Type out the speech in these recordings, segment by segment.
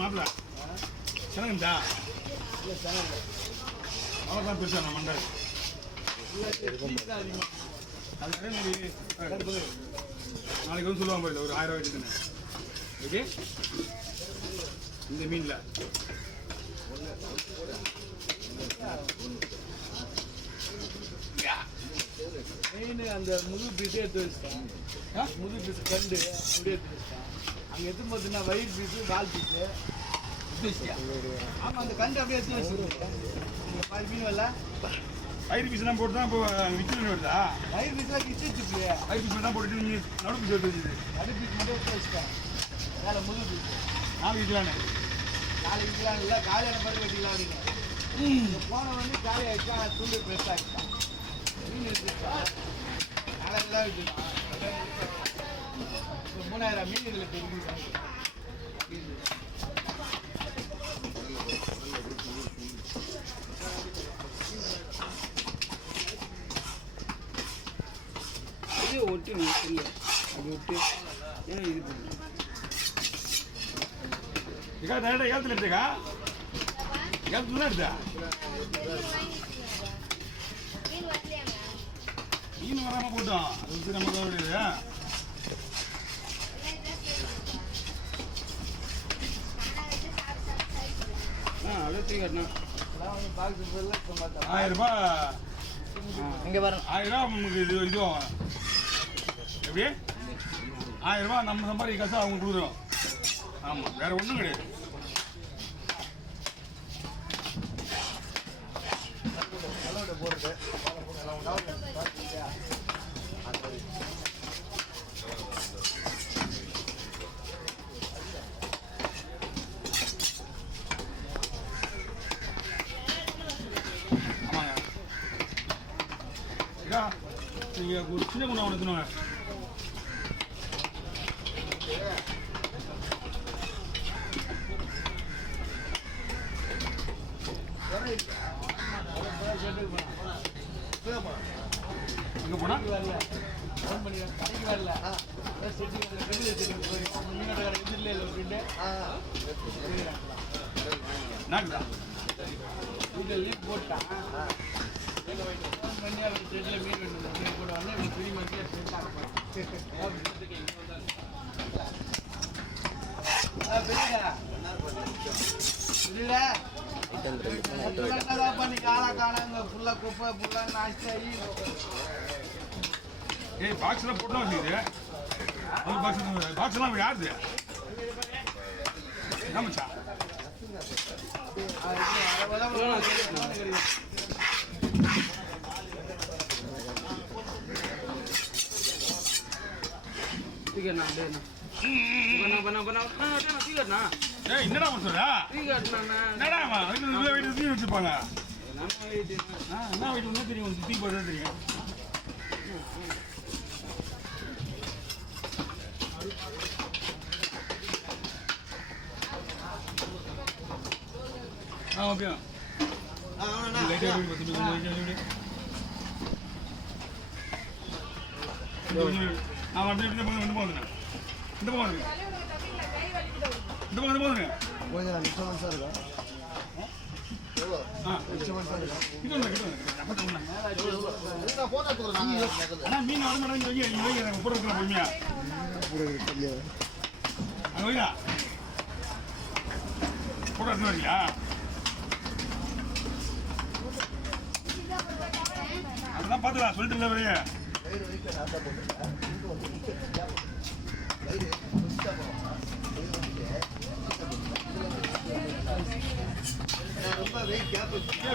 மாப்பிள்ள செனங்கண்டா அவ்வளோதான் பெருசா நான் மண்டை அது நாளைக்கு வந்து சொல்லுவாங்க போயில ஒரு 1000 ரூபாய் வச்சுக்கணும் ஓகே இந்த மீனில் மெயின் அந்த முழு பீஸே எடுத்து வச்சுட்டேன் முழு பீஸ் கண்டு அப்படியே எடுத்து வச்சுட்டேன் அங்கே எடுத்து பார்த்தீங்கன்னா வயிறு பீஸு வால் பீஸு எடுத்து வச்சிட்டியா ஆமாம் அந்த கண்டு அப்படியே எடுத்து வச்சுருக்கேன் நீங்கள் பாதி மீன் வரல வயிறு பீஸ்லாம் போட்டு தான் இப்போ விற்கணும் வருதா வயிறு பீஸ்லாம் கிச்சு வச்சுப்பில்லையா வயிறு பீஸ் தான் போட்டுட்டு நீ நடு பீஸ் எடுத்து வச்சுது நடு பீஸ் மட்டும் எடுத்து வச்சுட்டேன் வேலை முழு பீஸ் 4 விற்கலான்னு 4 விற்கலாம் இல்லை காலியான பிறகு வெட்டிக்கலாம் அப்படின்னு போன வந்து காலி ஆகிடுச்சா துண்டு பெருசாக ஆகிட்டான் மீன் எடுத்துட்டான் நாளைக்கெல்லாம் விற்கலாம் 3000 மீன் இதில் தெரிஞ்சு ஒட்டு நீ இல்லை அது ஒட்டு ஏன்னா இது பண்ணு ஏத்துல எடுத்தா ஏத்துல எடுத்தா மீன் வராம போட்டோம் அது வந்து நம்ம தான் முடியாது அழுத்தி கட்டணும் 1000 ரூபாய் இங்கே வரணும் 1000 ரூபா நமக்கு இது எப்படி 1000 ரூபா நம்ம சம்பாதிக்க காசு அவங்க கொடுக்குறோம் ஆமாம் வேற ஒன்றும் கிடையாது போடுறது ஆமாங்க நீங்கள் ஒரு சின்ன குண்டா ஒன்று எடுத்துனாங்க எங்கே போனா வரல ஃபோன் பண்ணி கடைக்கு வரல செட்டி வரல பெரிய செட்டி போய் மீனோட கடை இல்லை அப்படின்ட்டு நாக்குதா வீட்டில் லீவ் போட்டான் ஃபோன் பண்ணி அவர் செட்டில் மீன் வேணும் அப்படின்னு கூட வந்து இவங்க பெரிய மத்தியில் பெரியடா பண்ணி காலா காலாங்க ஃபுல்லாக குப்பை ஃபுல்லாக நாஸ்தி ஆகி ஏய் பாக்ஸ்லாம் போட்டுலாம் வச்சுக்குது அது பாக்ஸ்லாம் யாருது என்ன மச்சா ஏய் என்னடா சொல்றா என்னடா அதுக்கு வீட்டு தீ வச்சுப்பாங்க என்ன வீட்டு தெரியும் தீ போட்டு தெரியும் ஓகே அப்படியே இந்த பக்கம் போதுங்க இந்த பக்கம் இந்த பக்கம் போதுங்க கொஞ்சம் மிச்சம் சார் இருக்கா மீன் வர மாட்டேங்க பொறுமையா அங்கே வையா போட்டோ எடுத்து வரீங்களா அதெல்லாம் பார்த்துக்கலாம் சொல்லிட்டு இல்லை வரைய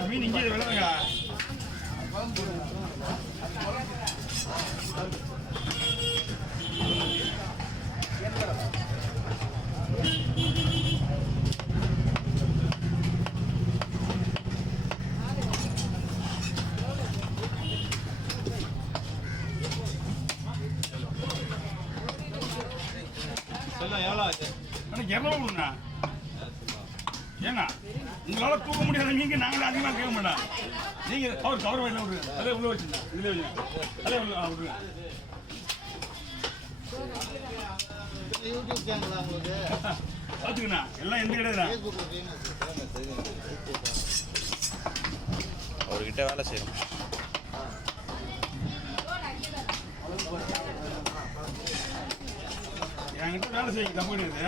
மீன் இங்கே விளையாடுங்களா எவ்வளோ ஆச்சு எனக்கு 200 கொடுங்க ஏங்க உங்களால் தூக்க முடியாத நீங்கள் நாங்களும் அதிகமாக கேட்க மாட்டோம் நீங்கள் கவர் வயலில் விடுங்க அதே உள்ளே வச்சுருங்க இதில் வச்சுங்க அதே உள்ள விடுங்க யூடியூப் சேனலா உங்களுக்கு? பார்த்துக்கண்ணா எல்லாம் எந்த கிடையாதுண்ணா. அவர்கிட்ட வேலை செய்யணும். என்கிட்ட வேலை செய்ய கம்பெனி இது.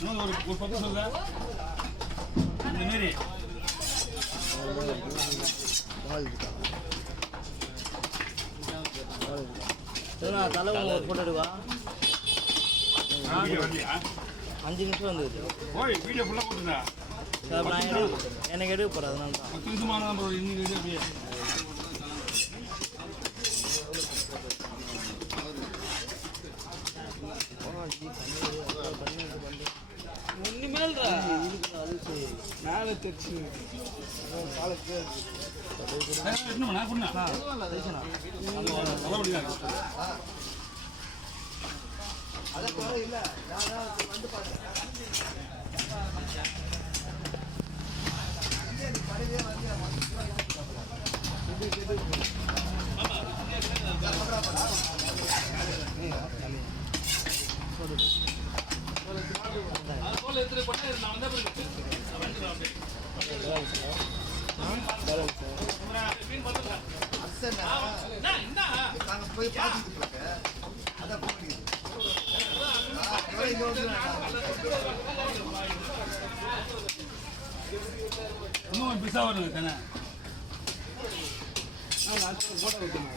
இன்னும் ஒரு 10 சொல்ல இந்த மாரி தலைவன் ஒரு போட்டோ எடுவா. வீடியோ வரலையா? 5 நிமிஷம் வந்துருது. ஓய் வீடியோ ஃபுல்லாக போட்டுருந்தா சார் நான் எனக்கு எடுக்க போகிறேன், அதனால தான். 10 நிமிஷமான தான் ப்ரோ இன்னைக்கு அப்படியே. ஒன்றுமேல்ரா மேலே தைச்சு காலத்து எட்டுமா நான் பண்ணா அதை குறை இல்லை. யாராவது வந்து பார்த்தேன் போய் பார்த்துட்டு அதான் போய் இன்னும் பிசா வருது தானே. போட்டோ வைக்கணும்.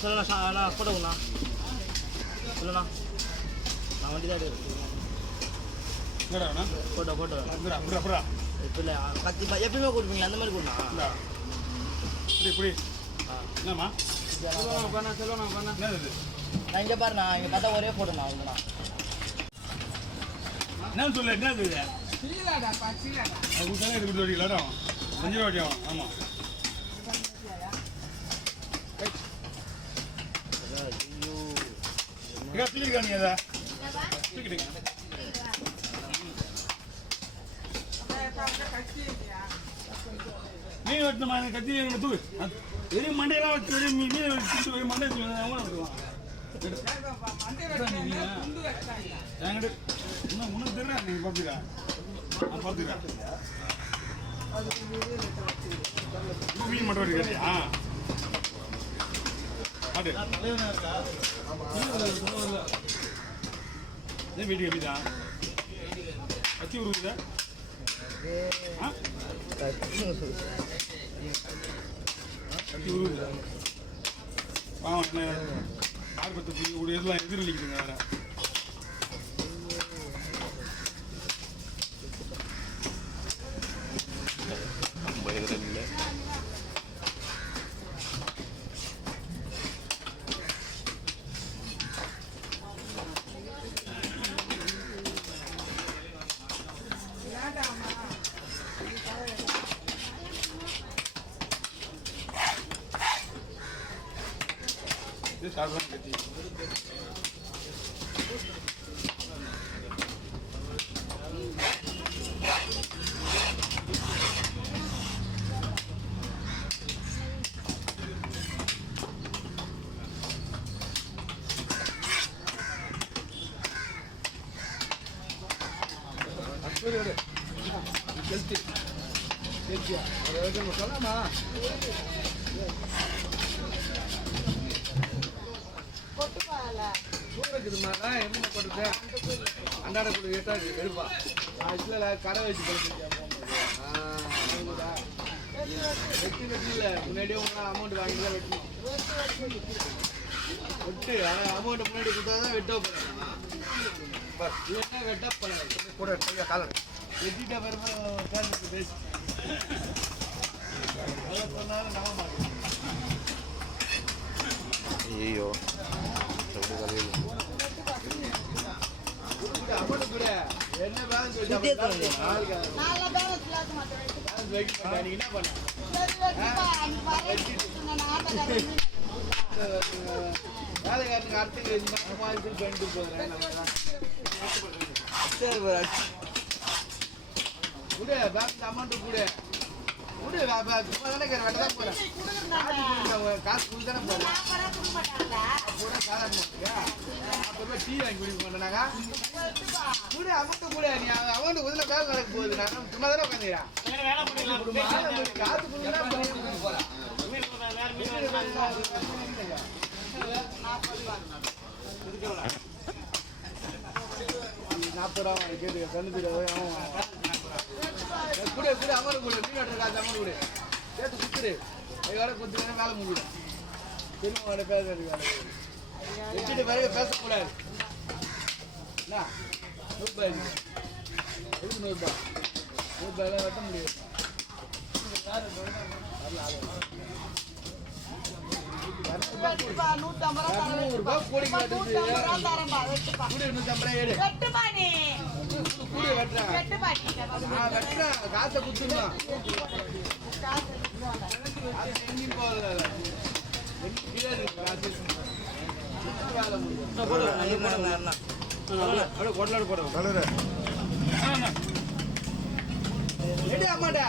சொல்லண்ணா சொல்லண்ணா போட்டோங்கண்ணா சொல்லண்ணா நான் வண்டி தான் என்னடா போட்டோ போட்டோ அப்புறம் இப்போ இல்லை கத்தி எப்பயுமே கொடுப்பீங்களா அந்த மாதிரி கொடுண்ணா. இப்படி இப்படி என்னம்மா சொல்லண்ணா என்னது நான் இங்கே பாருண்ணா இங்கே பார்த்தா ஒரே போட்டோண்ணா அவங்கண்ணா. என்னன்னு சொல்லு என்னது இது? அது கொடுத்தாலே இது கொடுத்து வரைக்கும் 5 ரூபா வட்டி ஆகும். ஆமாம் தூக்கிக்கா நீ அதை தூக்கிடுங்க. மீன் வெட்டணுமா கத்தி தூக்கு வெறும் மண்டையெல்லாம் வச்சு வெறும் மீன் வச்சு வெறும் மண்டை வச்சுருவான். என்கிட்ட இன்னும் உனக்கு தெரியல நீங்கள் பார்த்துக்கா நான் பார்த்துக்கிறேன். மீன் மட்டும் வட்டி கேட்டியா? ஆட்டு வீட்டுக்கு எப்படிதான் கத்தி உருக்குதா? கத்தி உருக்குதா? பாவம் என்ன ஆர்வத்தை ஒரு இதெல்லாம் எதிரொலிக்குதுங்க வேற. இல்லை இது சாதாரண கத்தி. சொல்லாமா சூறக்குதுமாடா என்ன போட்டுட்டு அண்டாட கூட கேட்டா எடுப்பா. இல்லை கடை வச்சு கொடுத்துருக்கேன் வெட்டி வெட்டில முன்னாடியே உங்களால் அமௌண்ட் வாங்கி தான் வெட்டணும். வெட்டு அமௌண்ட் முன்னாடி கொடுத்தா தான் வெட்ட போகிறேன். இல்லைன்னா வெட்ட போகிறேன் கூட காலம் வெட்டிட்ட பிறகு பேசி சொன்னாலும் நம்ப மாட்டேன். ஐயோ எப்படி கலையில் அமௌண்ட் கூட என்ன பேலன்ஸ் வச்சு வைக்க மாட்டேன். நீ என்ன பண்ண வேலைக்காரனுக்கு அடுத்து இந்த மாதிரி பண்ணிட்டு போகிறேன் கூட பேங்க் அமௌண்ட் கூட கூட சும்மா தானே வெட்ட தான் போகிறேன். காசு கொடுத்து தானே போகிறேன். கூட சாதாரண அப்போ டீ வாங்கி குடிக்க மாட்டேனாங்க கூட அமௌண்ட் கூட நீ அமௌண்ட் முதல்ல வேலை நடக்க போகுது. நான் சும்மா தானே உட்காந்துக்கிறேன். காசு கொடுத்து போகிறேன். 40 ரூபா கேட்டு கண்ணு கூட கூட அமௌண்ட் கொடு. மீன் வெட்டுற காசு அமௌண்ட் கொடு. சேர்த்து கொடுத்துரு. வேலை கொடுத்துருங்க வேலை முடியும். திரும்ப பேசுறது வேலை வச்சுட்டு பிறகு பேசக்கூடாது. என்ன 100 ரூபாய் எதுக்கு 100 ரூபாய் 100 ரூபாயெல்லாம் வெட்ட முடியாது. 100 ரூபாய் கோழி வெட்டுறது கூட 150 ஏடு கூட வெட்டுறேன். நான் வெட்டுறேன் காசை கொடுத்துருந்தான் எங்கேயும் போகல. கீழே இருக்கு காசு வேலை முடியும். அம்மாட்டா